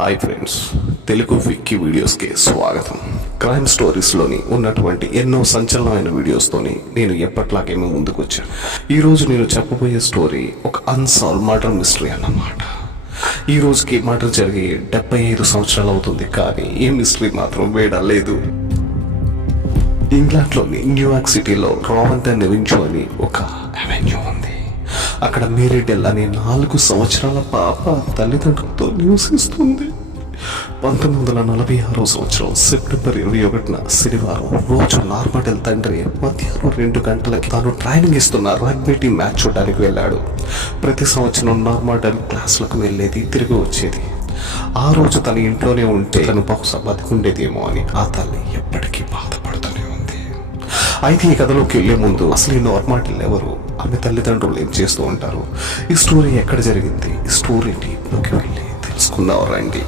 Hi friends, Telugu Vicky వీడియోస్కి స్వాగతం. Crime స్టోరీస్లోని ఉన్నటువంటి ఎన్నో సంచలనమైన వీడియోస్తోని నేను ఎప్పట్లాగేమో ముందుకు వచ్చాను. ఈరోజు నేను చెప్పబోయే స్టోరీ ఒక అన్సాల్వ్ మర్డర్ మిస్టరీ అన్నమాట. ఈ రోజుకి మర్డర్ జరిగి 75 సంవత్సరాలు అవుతుంది, కానీ ఈ మిస్టరీ మాత్రం వేడలేదు. ఇంగ్లాండ్లోని న్యూయార్క్ సిటీలో రావంతన్ ఎవెన్యూ అని ఒక అవెన్యూ ఉంది. అక్కడ మేరీడెల్ అనే 4 సంవత్సరాల పాప తల్లిదండ్రులతో నివసిస్తుంది. 1946 సంవత్సరం సెప్టెంబర్ 21న శనివారం రోజు నార్మడెల్ తండ్రి మధ్యాహ్నం 2 గంటలకి తాను ట్రైనింగ్ ఇస్తున్న రగ్బీ టీం మ్యాచ్ చూడడానికి వెళ్ళాడు. ప్రతి సంవత్సరం నార్మడెల్ క్లాసులకు వెళ్ళేది, తిరిగి వచ్చేది. ఆ రోజు తన ఇంట్లోనే ఉంటే తను బహుశా బతికుండేదేమో అని ఆ తల్లి ఎప్పటికీ బాధపడుతూనే ఉంది. అయితే ఈ కథలోకి వెళ్లే ముందు అసలు ఈ నార్మడెల్ ఎవరు, ఆమె తల్లిదండ్రులు ఏం చేస్తూ ఉంటారు, ఈ స్టోరీ ఎక్కడ జరిగింది, ఈ స్టోరీ డీప్లోకి వెళ్ళి తెలుసుకుందాం రండి.